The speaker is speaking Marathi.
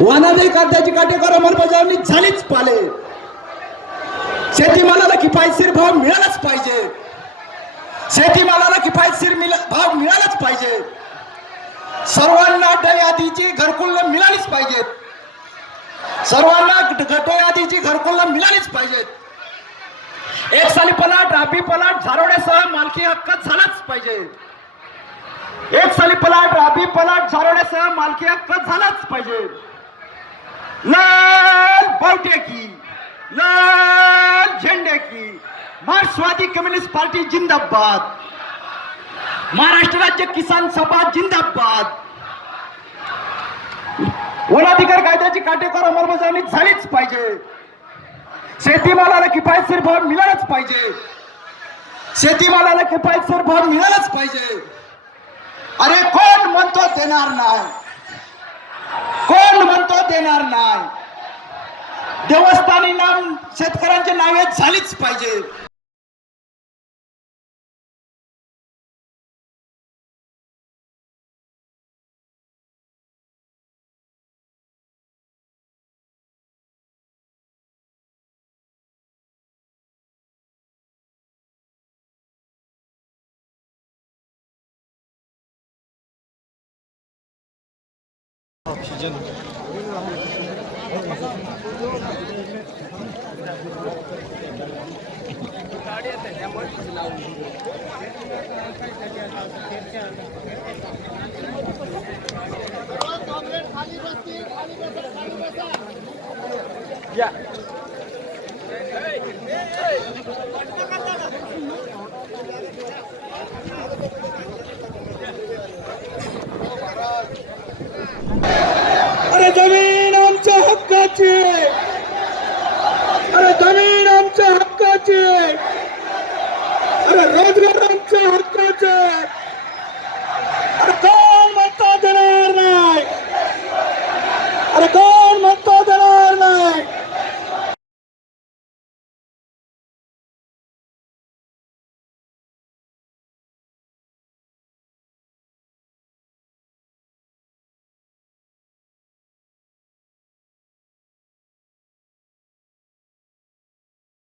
वनातही कांद्याची काटेकोर अंमलबजावणी झालीच पाले. शेतीमालाला किफायतशीर भाव मिळालाच पाहिजे. शेतीमालाला किफायतशीर भाव मिळालाच पाहिजे. सर्वांना यादीची घरकुल मिळालीच पाहिजेत. सर्वांना गट यादीची घरकुल मिळालीच पाहिजेत. एक साली पलाट राबी पलाट झारोड्यासह मालकी हक्क झालाच पाहिजे. एक साली पलाट राबी पलाट झारोड्यासह मालकी हक्क झालाच पाहिजे. लाल बावटे की लाल झेंडे की मार्क्सवादी कम्युनिस्ट पार्टी जिंदाबाद महाराष्ट्र राज्य किसान सभा जिंदाबाद. वनाधिकार कायद्याची काटेकोर अंमलबजावणी झालीच पाहिजे. शेतीमालाला किफायतशीर भाव मिळालाच पाहिजे. शेतीमालाला किफायतशीर भाव मिळालाच पाहिजे. अरे कोण म्हणतो देणार नाही? कोण म्हणतो देणार नाही? देवस्थानी नाम शेतकऱ्यांचे नावे झालीच पाहिजे. अरे